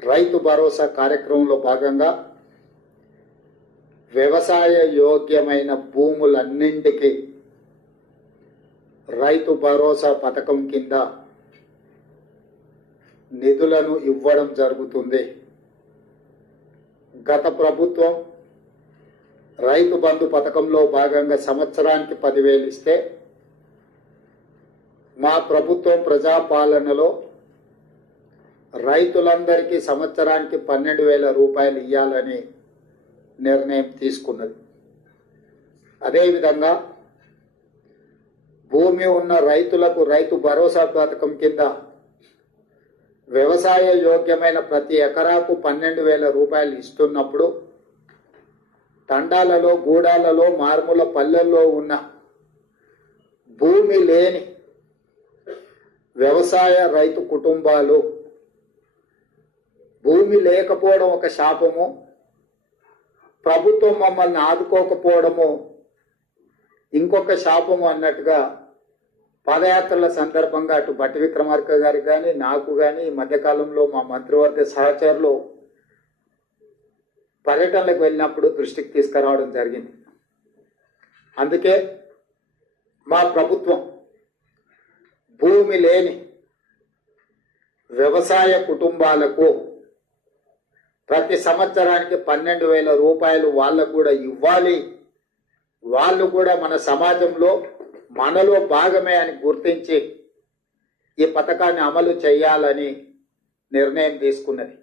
రైతు భరోసా కార్యక్రమంలో భాగంగా వ్యవసాయ యోగ్యమైన భూములన్నింటికి రైతు భరోసా పథకం కింద నిధులను ఇవ్వడం జరుగుతుంది. గత ప్రభుత్వం రైతు బంధు పథకంలో భాగంగా సంవత్సరానికి 10,000 ఇస్తే మా ప్రభుత్వం ప్రజాపాలనలో రైతులందరికీ సంవత్సరానికి 12,000 రూపాయలు ఇవ్వాలని నిర్ణయం తీసుకున్నది. అదేవిధంగా భూమి ఉన్న రైతులకు రైతు భరోసా పథకం కింద వ్యవసాయ యోగ్యమైన ప్రతి ఎకరాకు 12,000 రూపాయలు ఇస్తున్నప్పుడు తండాలలో, గూడాలలో, మారుమూల పల్లెల్లో ఉన్న భూమి లేని వ్యవసాయ రైతు కుటుంబాలు భూమి లేకపోవడం ఒక శాపము, ప్రభుత్వం మమ్మల్ని ఆదుకోకపోవడము ఇంకొక శాపము అన్నట్టుగా పాదయాత్రల సందర్భంగా అటు భట్టి విక్రమార్క గారికి కానీ నాకు కానీ ఈ మధ్యకాలంలో మా మంత్రివర్గ సహచరులు పర్యటనలకు వెళ్ళినప్పుడు దృష్టికి తీసుకురావడం జరిగింది. అందుకే మా ప్రభుత్వం భూమి లేని వ్యవసాయ కుటుంబాలకు ప్రతి సంవత్సరానికి 12,000 రూపాయలు వాళ్ళకు కూడా ఇవ్వాలి, వాళ్ళు కూడా మన సమాజంలో మనలో భాగమే అని గుర్తించి ఈ పథకాన్ని అమలు చేయాలని నిర్ణయం తీసుకున్నది.